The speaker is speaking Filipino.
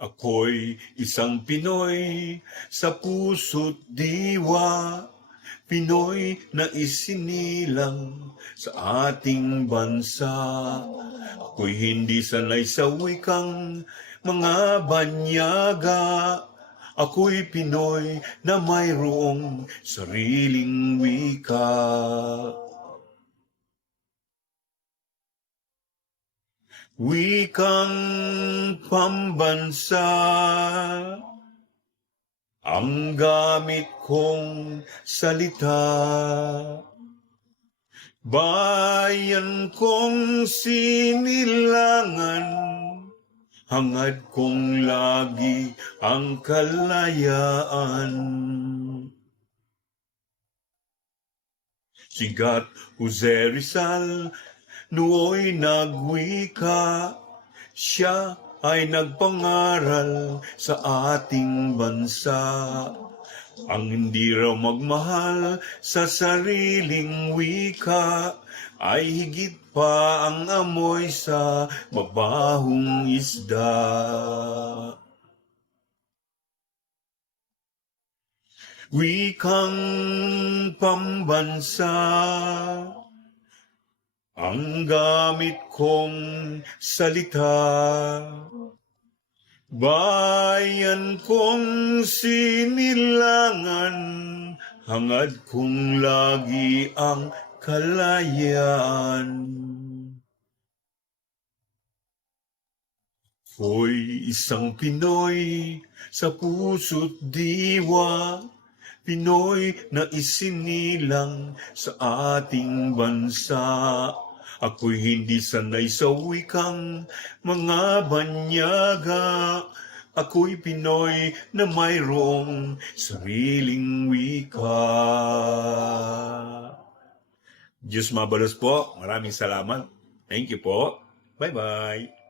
Ako'y isang Pinoy sa puso't diwa, Pinoy na isinilang sa ating bansa. Ako'y hindi sanay sa wikang mga banyaga, ako'y Pinoy na mayroong sariling wika. Wikang pambansa ang gamit kong salita. Bayan kong sinilangan, hangad kong lagi ang kalayaan. Sigat Jose Rizal, nooy nagwika, siya ay nagpangaral sa ating bansa. Ang hindi raw magmahal sa sariling wika ay higit pa ang amoy sa mabahong isda. Wikang pambansa ang gamit kong salita. Bayan kong sinilangan, hangad kong lagi ang kalayaan. Ako'y isang Pinoy sa puso't diwa, Pinoy na isinilang sa ating bansa. Ako'y hindi sanay sa wikang mga banyaga, ako'y Pinoy na mayroong sariling wika. Diyos mabalos po. Maraming salamat. Thank you po. Bye-bye.